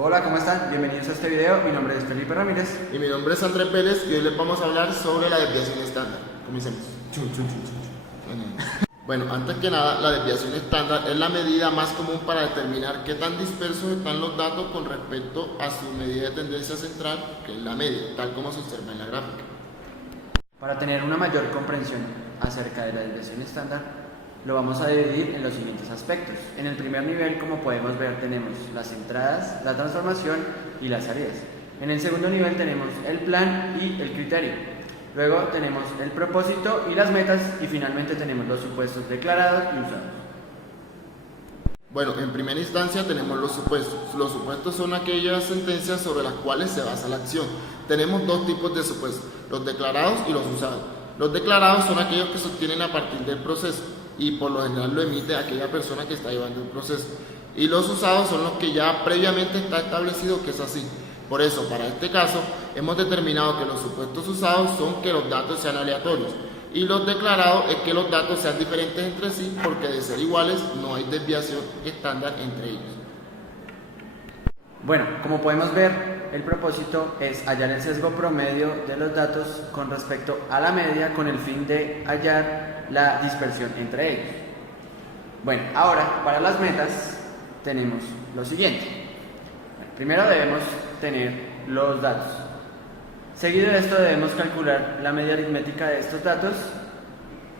Hola, ¿cómo están? Bienvenidos a este video. Mi nombre es Felipe Ramírez. Y mi nombre es Andrés Vélez y hoy les vamos a hablar sobre la desviación estándar. Comencemos. Bueno, antes que nada, la desviación estándar es la medida más común para determinar qué tan dispersos están los datos con respecto a su medida de tendencia central, que es la media, tal como se observa en la gráfica. Para tener una mayor comprensión acerca de la desviación estándar, lo vamos a dividir en los siguientes aspectos. En el primer nivel, como podemos ver, tenemos las entradas, la transformación y las salidas. En el segundo nivel tenemos el plan y el criterio. Luego tenemos el propósito y las metas, y finalmente tenemos los supuestos declarados y usados. Bueno, en primera instancia tenemos los supuestos. Los supuestos son aquellas sentencias sobre las cuales se basa la acción. Tenemos dos tipos de supuestos, los declarados y los usados. Los declarados son aquellos que se obtienen a partir del proceso y por lo general lo emite aquella persona que está llevando el proceso. Y los usados son los que ya previamente está establecido que es así. Por eso, para este caso, hemos determinado que los supuestos usados son que los datos sean aleatorios y los declarados es que los datos sean diferentes entre sí, porque de ser iguales no hay desviación estándar entre ellos. Bueno, como podemos ver, el propósito es hallar el sesgo promedio de los datos con respecto a la media con el fin de hallar la dispersión entre ellos. Bueno, ahora para las metas tenemos lo siguiente. Primero debemos tener los datos. Seguido de esto debemos calcular la media aritmética de estos datos.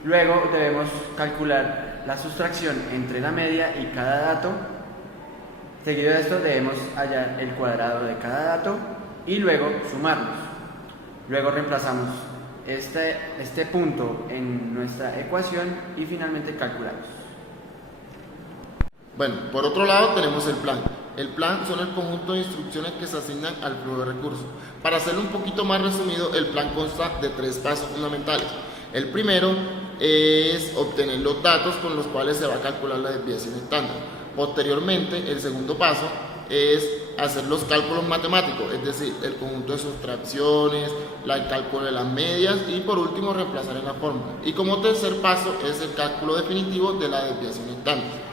Luego debemos calcular la sustracción entre la media y cada dato. Seguido de esto debemos hallar el cuadrado de cada dato y luego sumarlos. Luego reemplazamos este punto en nuestra ecuación y finalmente calculamos. Bueno, por otro lado tenemos el plan. El plan son el conjunto de instrucciones que se asignan al flujo de recursos. Para hacerlo un poquito más resumido, el plan consta de tres pasos fundamentales. El primero es obtener los datos con los cuales se va a calcular la desviación estándar. Posteriormente, el segundo paso es hacer los cálculos matemáticos, es decir, el conjunto de sustracciones, el cálculo de las medias y por último reemplazar en la fórmula. Y como tercer paso es el cálculo definitivo de la desviación estándar.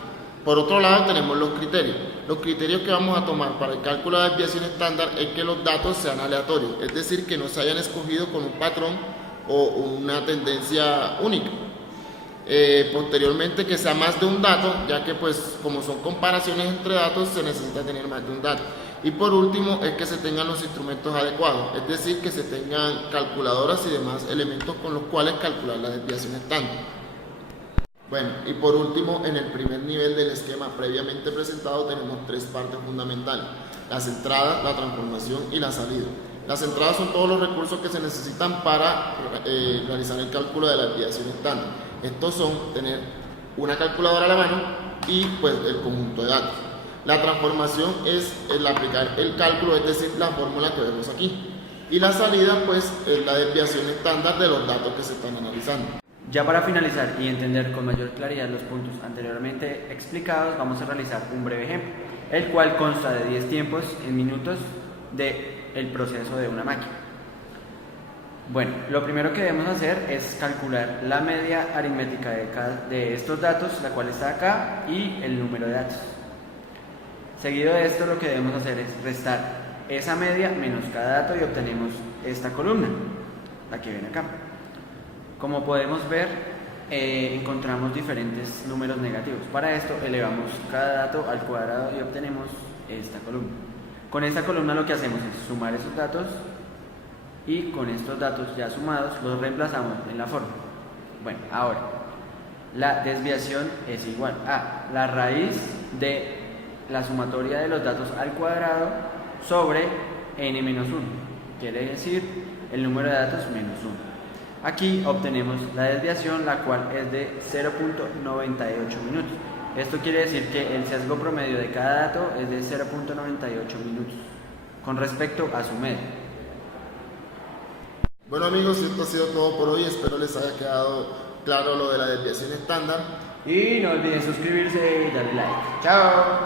Por otro lado tenemos los criterios. Los criterios que vamos a tomar para el cálculo de desviación estándar es que los datos sean aleatorios, es decir, que no se hayan escogido con un patrón o una tendencia única. Posteriormente que sea más de un dato, ya que pues como son comparaciones entre datos se necesita tener más de un dato. Y por último es que se tengan los instrumentos adecuados, es decir, que se tengan calculadoras y demás elementos con los cuales calcular la desviación estándar. Bueno, y por último, en el primer nivel del esquema previamente presentado tenemos tres partes fundamentales: las entradas, la transformación y la salida. Las entradas son todos los recursos que se necesitan para realizar el cálculo de la desviación estándar. Estos son tener una calculadora a la mano y pues el conjunto de datos. La transformación es el aplicar el cálculo, es decir, la fórmula que vemos aquí. Y la salida pues es la desviación estándar de los datos que se están analizando. Ya para finalizar y entender con mayor claridad los puntos anteriormente explicados, vamos a realizar un breve ejemplo, el cual consta de 10 tiempos en minutos del proceso de una máquina. Bueno, lo primero que debemos hacer es calcular la media aritmética de estos datos, la cual está acá, y el número de datos. Seguido de esto, lo que debemos hacer es restar esa media menos cada dato y obtenemos esta columna, la que viene acá. Como podemos ver, encontramos diferentes números negativos. Para esto elevamos cada dato al cuadrado y obtenemos esta columna. Con esta columna lo que hacemos es sumar esos datos y con estos datos ya sumados los reemplazamos en la fórmula. Bueno, ahora la desviación es igual a la raíz de la sumatoria de los datos al cuadrado sobre n-1, quiere decir el número de datos menos 1. Aquí obtenemos la desviación, la cual es de 0.98 minutos. Esto quiere decir que el sesgo promedio de cada dato es de 0.98 minutos con respecto a su media. Bueno amigos, esto ha sido todo por hoy. Espero les haya quedado claro lo de la desviación estándar. Y no olviden suscribirse y darle like. ¡Chao!